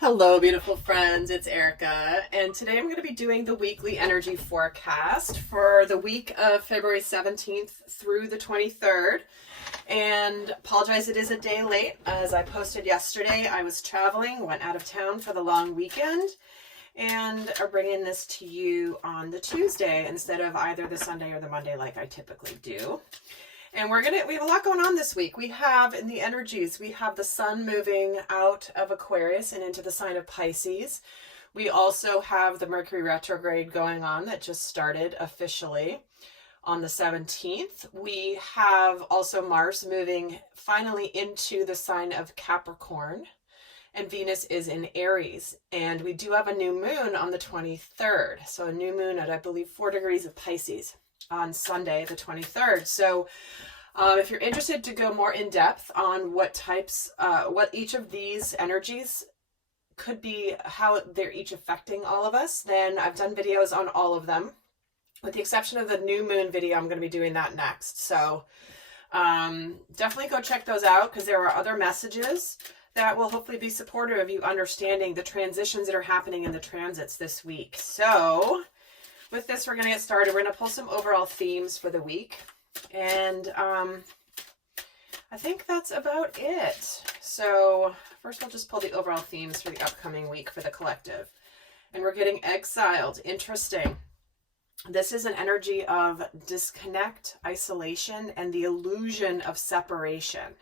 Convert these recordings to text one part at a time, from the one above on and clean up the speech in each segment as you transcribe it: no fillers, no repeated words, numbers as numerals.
Hello, beautiful friends. It's Erika, and today I'm going to be doing the weekly energy forecast for the week of February 17th through the 23rd. And apologize, it is a day late. As I posted yesterday, I was traveling, went out of town for the long weekend, and are bringing this to you on the Tuesday instead of either the Sunday or the Monday like I typically do. And we have a lot going on this week. We have in the energies, we have the sun moving out of Aquarius and into the sign of Pisces. We also have the Mercury retrograde going on that just started officially on the 17th. We have also Mars moving finally into the sign of Capricorn, and Venus is in Aries. And we do have a new moon on the 23rd. So a new moon at, I believe, 4 degrees of Pisces on Sunday, the 23rd. So if you're interested to go more in depth on what each of these energies could be, how they're each affecting all of us, then I've done videos on all of them, with the exception of the new moon video. I'm going to be doing that next. So definitely go check those out, because there are other messages that will hopefully be supportive of you understanding the transitions that are happening in the transits this week. So with this, we're going to get started. We're going to pull some overall themes for the week. And I think that's about it. So first we'll just pull the overall themes for the upcoming week for the collective. And we're getting exiled. Interesting. This is an energy of disconnect, isolation, and the illusion of separation.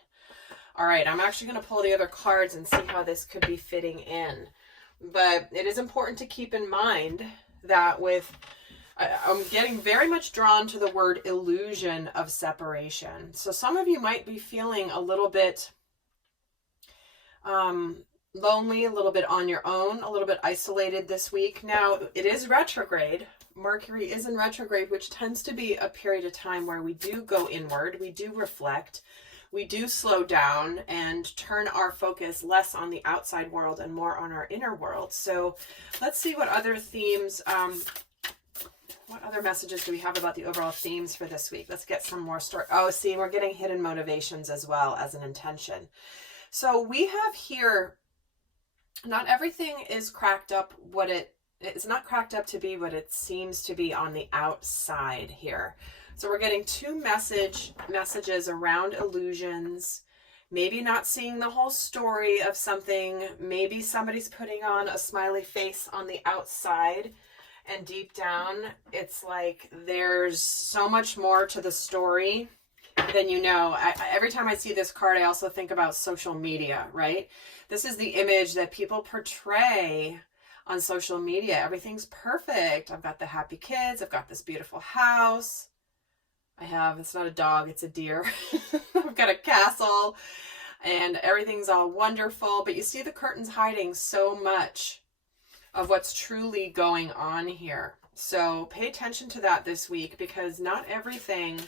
All right, I'm actually going to pull the other cards and see how this could be fitting in. But it is important to keep in mind that I'm getting very much drawn to the word illusion of separation. So some of you might be feeling a little bit lonely, a little bit on your own, a little bit isolated this week. Now, it is retrograde. Mercury is in retrograde, which tends to be a period of time where we do go inward, we do reflect, we do slow down and turn our focus less on the outside world and more on our inner world. So let's see what other themes, what other messages do we have about the overall themes for this week? Let's get some more story. Oh, see, we're getting hidden motivations as well as an intention. So we have here, not everything is cracked up it's not cracked up to be what it seems to be on the outside here. So we're getting two messages around illusions, maybe not seeing the whole story of something. Maybe somebody's putting on a smiley face on the outside, and deep down, it's like there's so much more to the story than you know. Every time I see this card, I also think about social media, right? This is the image that people portray on social media. Everything's perfect. I've got the happy kids. I've got this beautiful house. It's not a dog, it's a deer. I've got a castle, and everything's all wonderful. But you see the curtains hiding so much of what's truly going on here. So pay attention to that this week, because not everything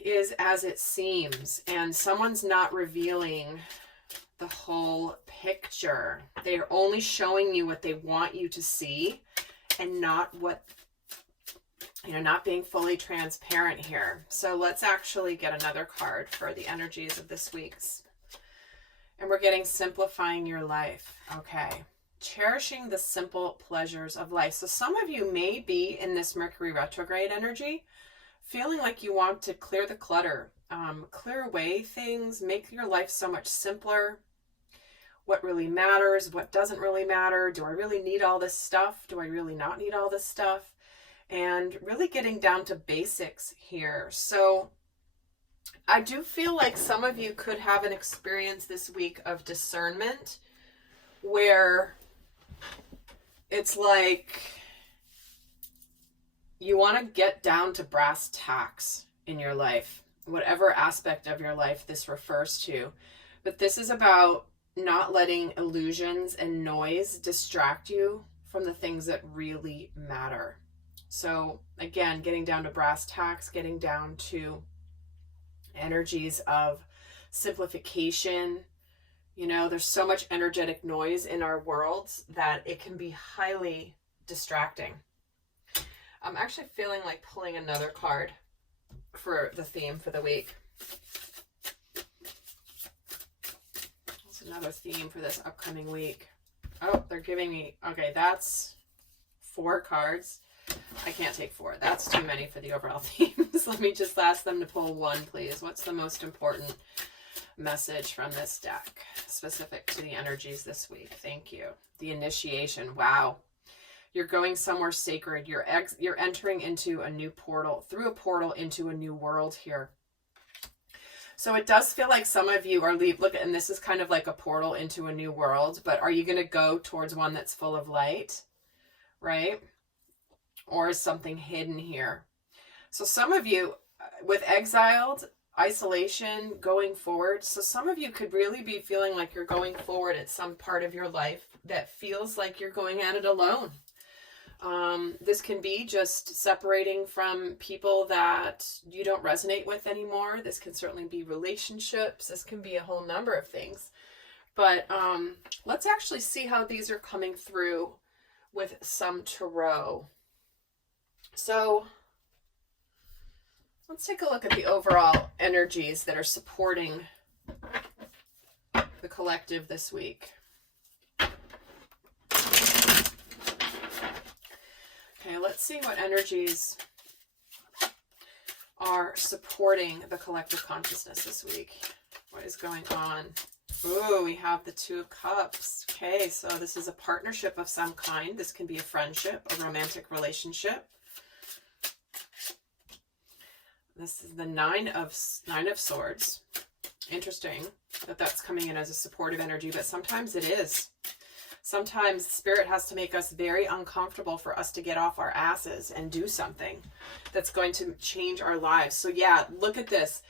is as it seems, and someone's not revealing the whole picture. They're only showing you what they want you to see, and not being fully transparent here. So let's actually get another card for the energies of this week's. And we're getting simplifying your life. Okay. Cherishing the simple pleasures of life. So some of you may be in this Mercury retrograde energy, feeling like you want to clear the clutter, clear away things, make your life so much simpler. What really matters, what doesn't really matter. Do I really need all this stuff? Do I really not need all this stuff? And really getting down to basics here. So I do feel like some of you could have an experience this week of discernment, where it's like you want to get down to brass tacks in your life, whatever aspect of your life this refers to. But this is about not letting illusions and noise distract you from the things that really matter. So again, getting down to brass tacks, getting down to energies of simplification. There's so much energetic noise in our worlds that it can be highly distracting. I'm actually feeling like pulling another card for the theme for the week. Another theme for this upcoming week. Oh, they're giving me, okay, that's 4 cards. I can't take 4. That's too many for the overall themes. Let me just ask them to pull 1, please. What's the most important message from this deck specific to the energies this week? Thank you. The initiation. Wow. You're going somewhere sacred. You're entering into a new portal, through a portal into a new world here. So it does feel like some of you are and this is kind of like a portal into a new world, but are you going to go towards one that's full of light, right? Or is something hidden here? So some of you with exiled, isolation, going forward. So some of you could really be feeling like you're going forward at some part of your life that feels like you're going at it alone. This can be just separating from people that you don't resonate with anymore. This can certainly be relationships. This can be a whole number of things. But let's actually see how these are coming through with some tarot. So let's take a look at the overall energies that are supporting the collective this week. Okay, let's see what energies are supporting the collective consciousness this week. What is going on? Ooh, we have the 2 of Cups. Okay, so this is a partnership of some kind. This can be a friendship, a romantic relationship. This is the 9 of Swords. Interesting that that's coming in as a supportive energy, but sometimes it is. Sometimes Spirit has to make us very uncomfortable for us to get off our asses and do something that's going to change our lives. So yeah, look at this.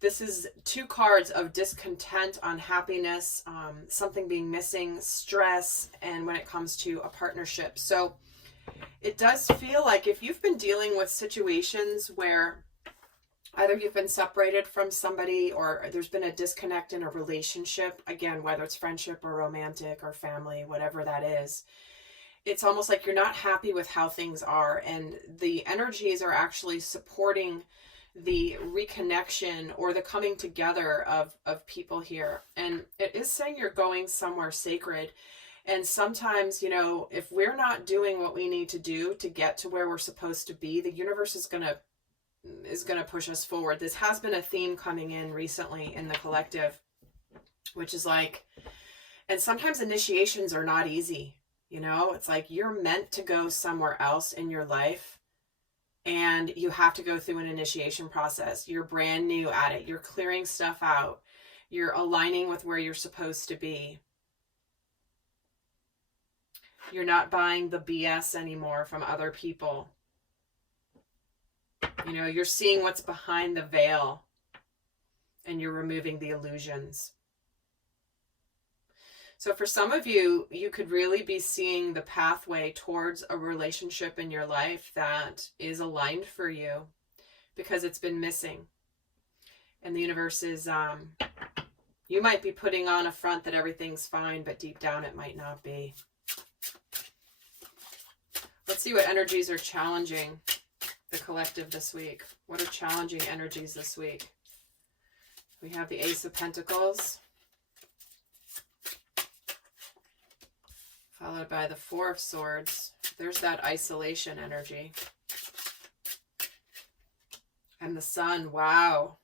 This is 2 cards of discontent, unhappiness, something being missing, stress, and when it comes to a partnership. So it does feel like if you've been dealing with situations where either you've been separated from somebody or there's been a disconnect in a relationship, again, whether it's friendship or romantic or family, whatever that is, it's almost like you're not happy with how things are. And the energies are actually supporting the reconnection or the coming together of people here. And it is saying you're going somewhere sacred. And sometimes, you know, if we're not doing what we need to do to get to where we're supposed to be, the universe is going to push us forward. This has been a theme coming in recently in the collective, which is like, and sometimes initiations are not easy. You know, it's like you're meant to go somewhere else in your life and you have to go through an initiation process. You're brand new at it. You're clearing stuff out. You're aligning with where you're supposed to be. You're not buying the BS anymore from other people. You know, you're seeing what's behind the veil and you're removing the illusions. So for some of you, you could really be seeing the pathway towards a relationship in your life that is aligned for you because it's been missing. And the universe is, you might be putting on a front that everything's fine, but deep down it might not be. Let's see what energies are challenging the collective this week. What are challenging energies this week? We have the Ace of Pentacles, followed by the 4 of Swords. There's that isolation energy. And the Sun. Wow.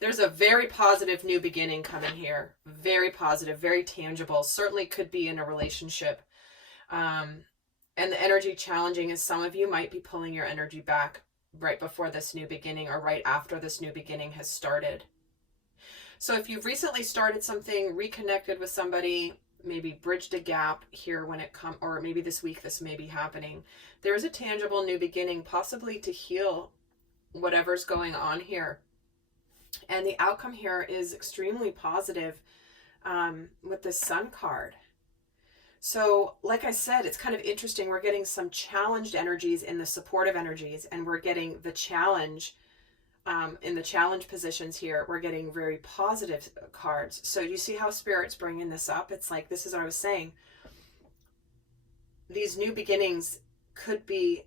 There's a very positive new beginning coming here. Very positive, very tangible. Certainly could be in a relationship. And the energy challenging is some of you might be pulling your energy back right before this new beginning or right after this new beginning has started. So if you've recently started something, reconnected with somebody, maybe bridged a gap here when it comes, or maybe this week this may be happening, there's a tangible new beginning, possibly to heal whatever's going on here. And the outcome here is extremely positive with the Sun card. So like I said, it's kind of interesting. We're getting some challenged energies in the supportive energies, and we're getting the challenge in the challenge positions here. We're getting very positive cards. So you see how Spirit's bringing this up? It's like, this is what I was saying. These new beginnings could be,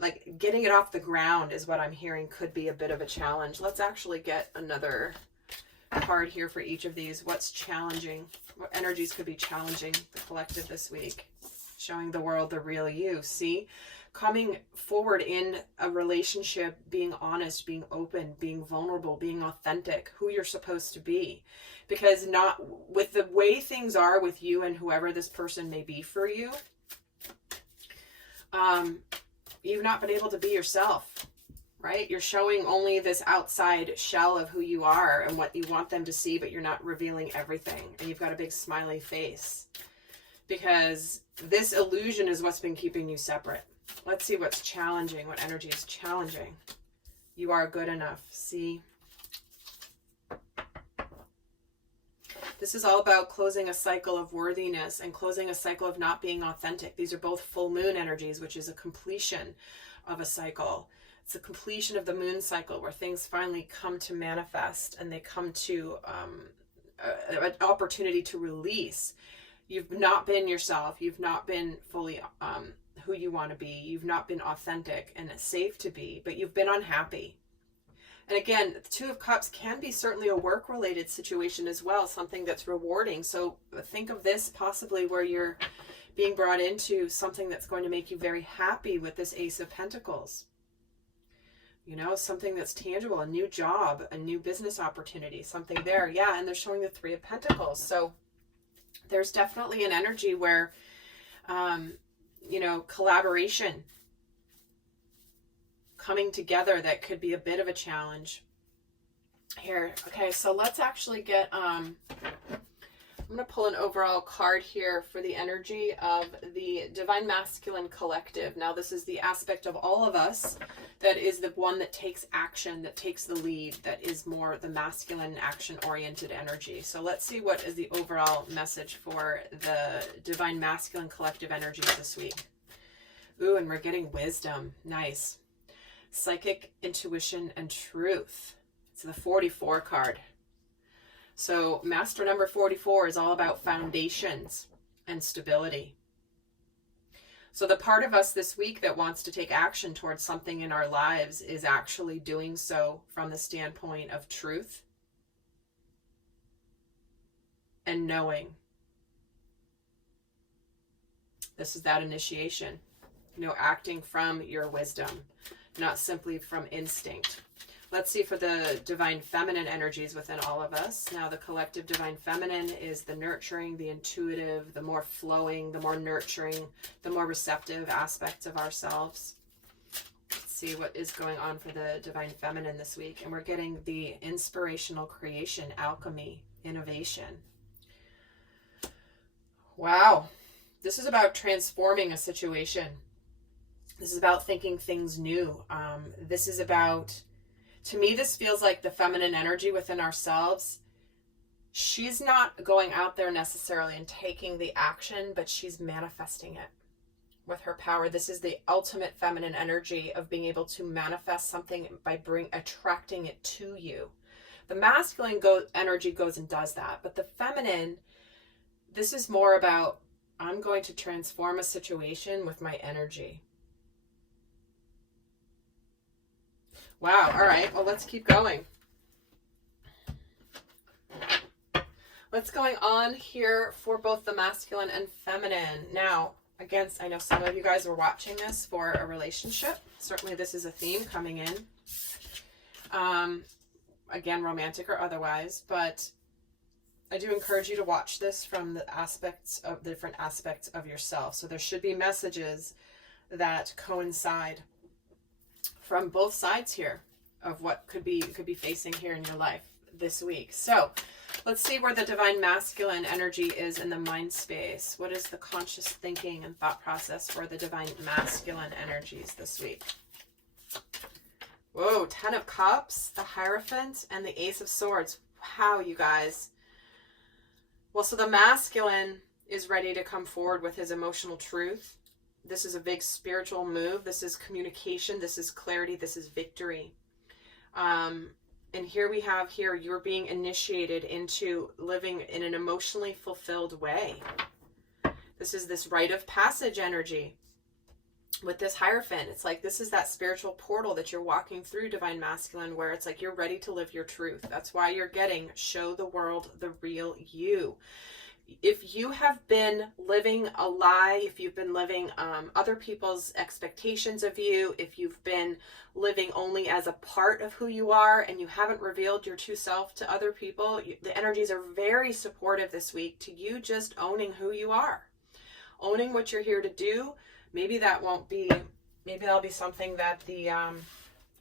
like getting it off the ground is what I'm hearing could be a bit of a challenge. Let's actually get another card here for each of these. What's challenging? What energies could be challenging the collective this week? Showing the world the real you. See? Coming forward in a relationship, being honest, being open, being vulnerable, being authentic, who you're supposed to be. Because not with the way things are with you and whoever this person may be for you, you've not been able to be yourself, right? You're showing only this outside shell of who you are and what you want them to see, but you're not revealing everything. And you've got a big smiley face because this illusion is what's been keeping you separate. Let's see what's challenging, what energy is challenging. You are good enough. See? This is all about closing a cycle of worthiness and closing a cycle of not being authentic. These are both full moon energies, which is a completion of a cycle. It's a completion of the moon cycle where things finally come to manifest and they come to an opportunity to release. You've not been yourself. You've not been fully who you want to be. You've not been authentic and safe to be, but you've been unhappy. And again, the Two of Cups can be certainly a work-related situation as well, something that's rewarding. So think of this possibly where you're being brought into something that's going to make you very happy with this Ace of Pentacles. You know, something that's tangible, a new job, a new business opportunity, something there. Yeah, and they're showing the Three of Pentacles. So there's definitely an energy where, you know, collaboration, coming together, that could be a bit of a challenge here. Okay, so let's actually get, I'm going to pull an overall card here for the energy of the Divine Masculine Collective. Now, this is the aspect of all of us that is the one that takes action, that takes the lead, that is more the masculine action-oriented energy. So let's see what is the overall message for the Divine Masculine Collective energies this week. Ooh, and we're getting wisdom. Nice. Psychic intuition and truth. It's the 44 card. So master number 44 is all about foundations and stability. So the part of us this week that wants to take action towards something in our lives is actually doing so from the standpoint of truth and knowing. This is that initiation, you know, acting from your wisdom, not simply from instinct. Let's see for the Divine Feminine energies within all of us. Now, the collective Divine Feminine is the nurturing, the intuitive, the more flowing, the more nurturing, the more receptive aspects of ourselves. Let's see what is going on for the Divine Feminine this week. And we're getting the inspirational creation, alchemy, innovation. Wow. This is about transforming a situation. This is about thinking things new. This is about, to me, this feels like the feminine energy within ourselves. She's not going out there necessarily and taking the action, but she's manifesting it with her power. This is the ultimate feminine energy of being able to manifest something by attracting it to you. The masculine energy goes and does that, but the feminine, this is more about, I'm going to transform a situation with my energy. Wow. All right. Well, let's keep going. What's going on here for both the masculine and feminine? Now, again, I know some of you guys were watching this for a relationship. Certainly this is a theme coming in. Again, romantic or otherwise, but I do encourage you to watch this from the different aspects of yourself. So there should be messages that coincide from both sides here of what could be facing here in your life this week. So let's see where the Divine Masculine energy is in the mind space. What is the conscious thinking and thought process for the Divine Masculine energies this week? Whoa, 10 of Cups, the Hierophant, and the Ace of Swords. Wow, you guys. Well, so the masculine is ready to come forward with his emotional truth. This is a big spiritual move. This is communication. This is clarity. This is victory. And here we have you're being initiated into living in an emotionally fulfilled way. This is this rite of passage energy. with this Hierophant, it's like this is that spiritual portal that you're walking through, Divine Masculine, where it's like you're ready to live your truth. That's why you're getting show the world the real you. If you have been living a lie, if you've been living other people's expectations of you, if you've been living only as a part of who you are and you haven't revealed your true self to other people, the energies are very supportive this week to you just owning who you are, owning what you're here to do. Maybe that won't be, maybe that'll be something that the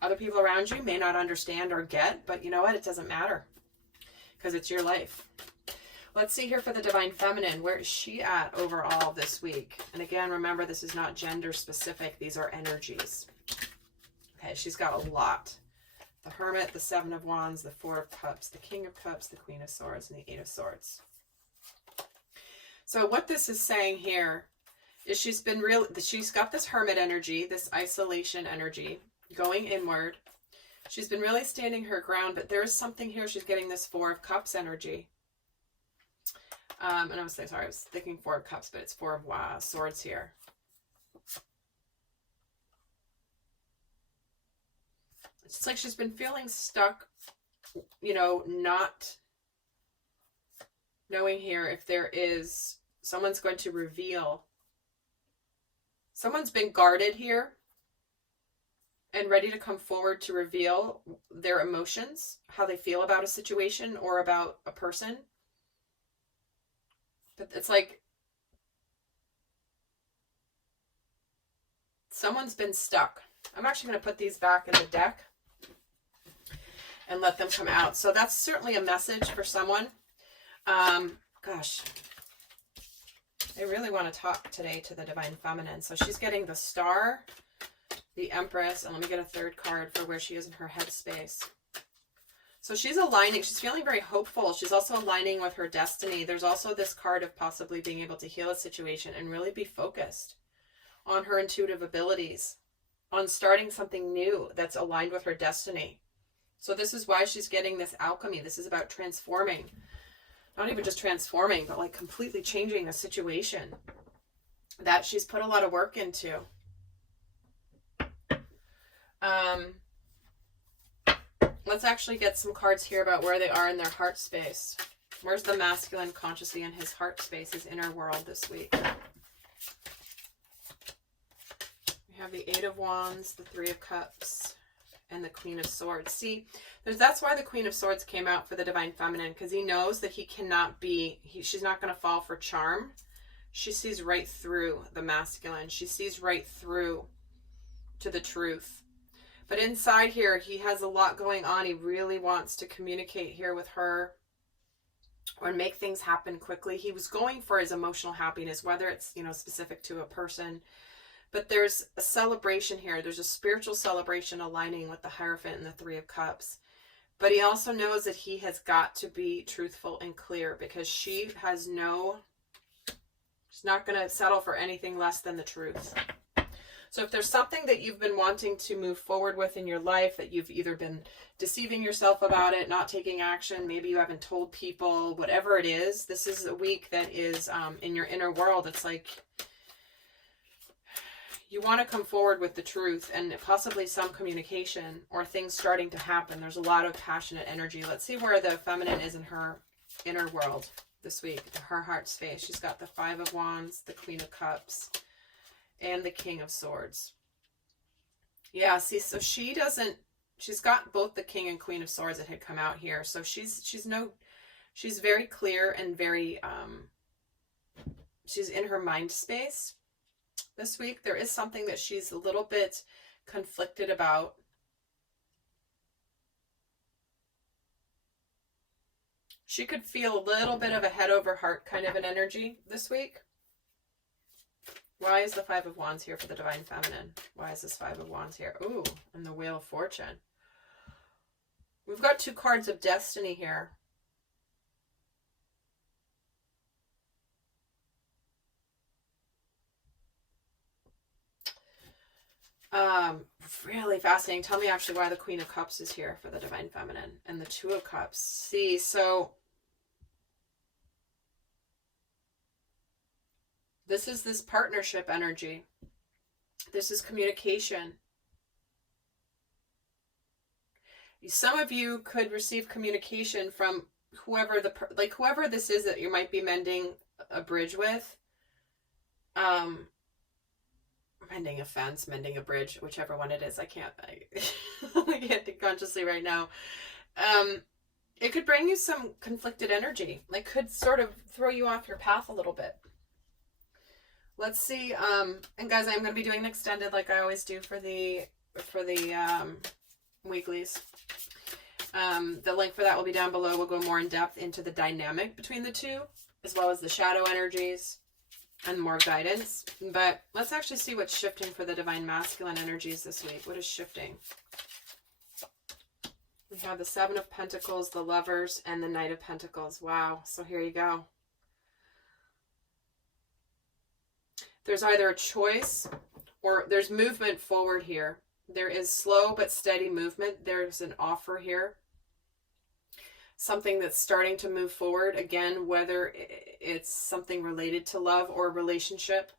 other people around you may not understand or get, but you know what? It doesn't matter because it's your life. Let's see here for the Divine Feminine. Where is she at overall this week? And again, remember, this is not gender specific. These are energies. Okay, she's got a lot. The Hermit, the Seven of Wands, the Four of Cups, the King of Cups, the Queen of Swords, and the Eight of Swords. So what this is saying here is she's got this Hermit energy, this isolation energy, going inward. She's been really standing her ground, but there is something here. She's getting this Four of Cups energy. And I was thinking Four of Cups, but it's Four of Swords here. It's like she's been feeling stuck, you know, not knowing here if there is someone's going to reveal. Someone's been guarded here and ready to come forward to reveal their emotions, how they feel about a situation or about a person. But it's like someone's been stuck. I'm actually going to put these back in the deck and let them come out. So that's certainly a message for someone. Gosh, I really want to talk today to the Divine Feminine. So she's getting the Star, the Empress, and let me get a third card for where she is in her headspace. So she's aligning, she's feeling very hopeful. She's also aligning with her destiny. There's also this card of possibly being able to heal a situation and really be focused on her intuitive abilities, on starting something new that's aligned with her destiny. So this is why she's getting this alchemy. This is about transforming, not even just transforming, but like completely changing a situation that she's put a lot of work into. Let's actually get some cards here about where they are in their heart space. Where's the masculine consciously in his heart space, his inner world this week? We have the Eight of Wands, the Three of Cups, and the Queen of Swords. See, that's why the Queen of Swords came out for the Divine Feminine, because he knows that he cannot be, she's not going to fall for charm. She sees right through the masculine. She sees right through to the truth. But inside here, he has a lot going on. He really wants to communicate here with her or make things happen quickly. He was going for his emotional happiness, whether it's, you know, specific to a person. But there's a celebration here. There's a spiritual celebration aligning with the Hierophant and the Three of Cups. But he also knows that he has got to be truthful and clear, because she's not going to settle for anything less than the truth. So if there's something that you've been wanting to move forward with in your life, that you've either been deceiving yourself about it, not taking action, maybe you haven't told people, whatever it is, this is a week that is in your inner world. It's like you want to come forward with the truth and possibly some communication or things starting to happen. There's a lot of passionate energy. Let's see where the feminine is in her inner world this week, her heart space. She's got the Five of Wands, the Queen of Cups, and the King of Swords. Yeah, see, so she's got both the King and Queen of Swords that had come out here. So she's very clear and very, she's in her mind space this week. There is something that she's a little bit conflicted about. She could feel a little bit of a head over heart kind of an energy this week. Why is the Five of Wands here for the Divine Feminine? Why is this Five of Wands here? Ooh, and the Wheel of Fortune. We've got two cards of destiny here. Really fascinating. Tell me actually why the Queen of Cups is here for the Divine Feminine and the Two of Cups. See, so this is this partnership energy. This is communication. Some of you could receive communication from whoever whoever this is that you might be mending a bridge with. Mending a fence, mending a bridge, whichever one it is. I can't think consciously right now. It could bring you some conflicted energy. Like, could sort of throw you off your path a little bit. Let's see. And guys, I'm going to be doing an extended like I always do for the weeklies. The link for that will be down below. We'll go more in depth into the dynamic between the two, as well as the shadow energies and more guidance. But let's actually see what's shifting for the divine masculine energies this week. What is shifting? We have the Seven of Pentacles, the Lovers, and the Knight of Pentacles. Wow. So here you go. There's either a choice or there's movement forward here. There is slow but steady movement. There's an offer here. Something that's starting to move forward. Again, whether it's something related to love or relationship,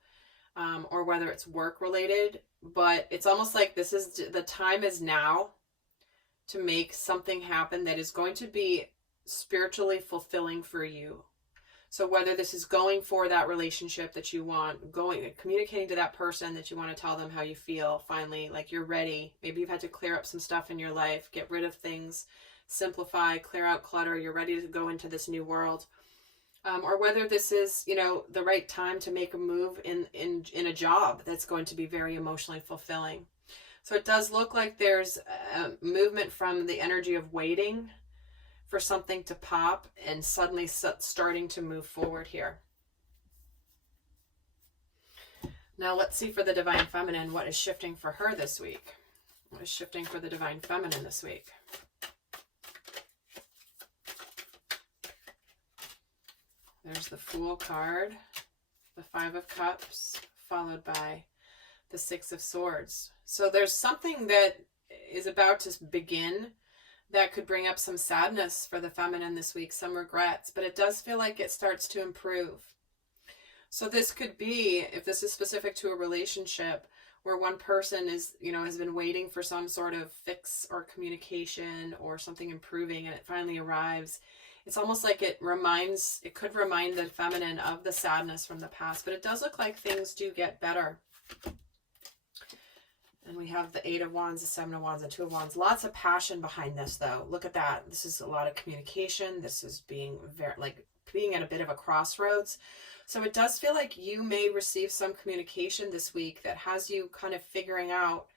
or whether it's work related. But it's almost like this is the time is now to make something happen that is going to be spiritually fulfilling for you. So whether this is going for that relationship that you want, communicating to that person that you want to tell them how you feel, finally, like you're ready. Maybe you've had to clear up some stuff in your life, get rid of things, simplify, clear out clutter. You're ready to go into this new world. Or whether this is, the right time to make a move in a job that's going to be very emotionally fulfilling. So it does look like there's a movement from the energy of waiting for something to pop and suddenly starting to move forward here. Now let's see for the divine feminine, what is shifting for her this week? What is shifting for the divine feminine this week? There's the Fool card, the Five of Cups, followed by the Six of Swords. So there's something that is about to begin that could bring up some sadness for the feminine this week, some regrets, but it does feel like it starts to improve. So this could be, if this is specific to a relationship where one person is, has been waiting for some sort of fix or communication or something improving and it finally arrives. It's almost like it could remind the feminine of the sadness from the past, but it does look like things do get better. And we have the Eight of Wands, the Seven of Wands, the Two of Wands. Lots of passion behind this, though. Look at that. This is a lot of communication. This is being at a bit of a crossroads. So it does feel like you may receive some communication this week that has you kind of figuring out,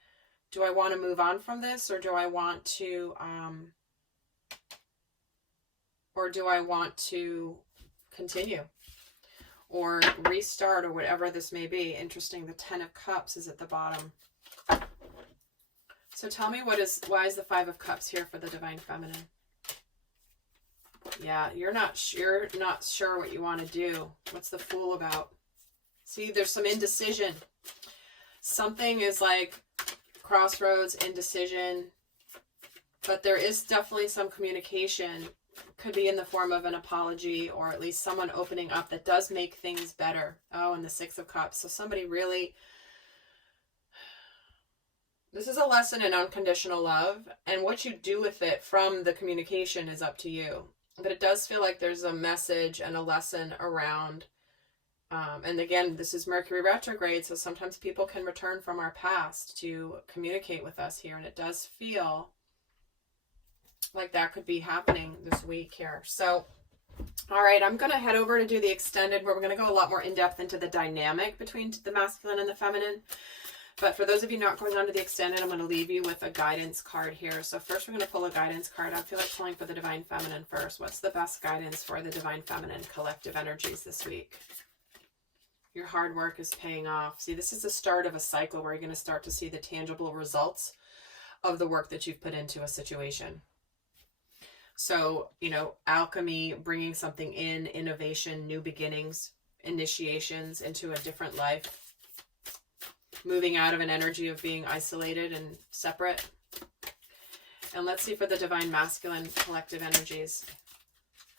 do I want to move on from this, or do I want to continue or restart, or whatever this may be. Interesting. The Ten of Cups is at the bottom. So tell me, why is the Five of Cups here for the divine feminine? Yeah, you're not sure what you want to do. What's the Fool about? See, there's some indecision. Something is like crossroads, indecision, but there is definitely some communication. Could be in the form of an apology, or at least someone opening up that does make things better. Oh, and the Six of Cups. So somebody really... This is a lesson in unconditional love, and what you do with it from the communication is up to you. But it does feel like there's a message and a lesson around, and again, this is Mercury retrograde, so sometimes people can return from our past to communicate with us here, and it does feel like that could be happening this week here. So, all right, I'm going to head over to do the extended, where we're going to go a lot more in depth into the dynamic between the masculine and the feminine. But for those of you not going on to the extended, I'm going to leave you with a guidance card here. So first we're going to pull a guidance card. I feel like pulling for the divine feminine first. What's the best guidance for the divine feminine collective energies this week? Your hard work is paying off. See, this is the start of a cycle where you're going to start to see the tangible results of the work that you've put into a situation. So, alchemy, bringing something in, innovation, new beginnings, initiations into a different life. Moving out of an energy of being isolated and separate. And let's see for the divine masculine collective energies.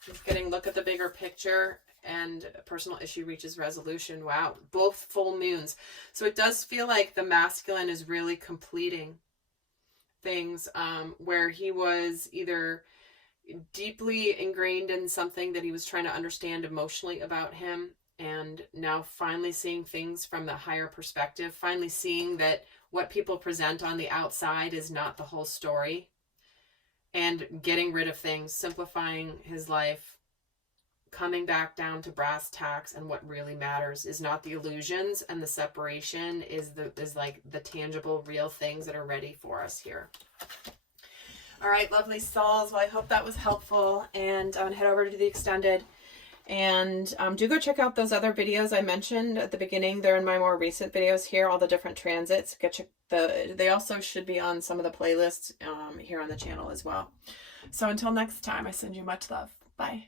Just look at the bigger picture. and personal issue reaches resolution. Wow, both full moons. So it does feel like the masculine is really completing things, where he was either deeply ingrained in something that he was trying to understand emotionally about him, and now finally seeing things from the higher perspective, finally seeing that what people present on the outside is not the whole story, and getting rid of things, simplifying his life, coming back down to brass tacks, and what really matters is not the illusions, and the separation is like the tangible, real things that are ready for us here. All right, lovely souls. Well, I hope that was helpful, and head over to the extended, and do go check out those other videos I mentioned at the beginning. They're in my more recent videos here, all the different transits. They also should be on some of the playlists here on the channel as well. So until next time, I send you much love. Bye.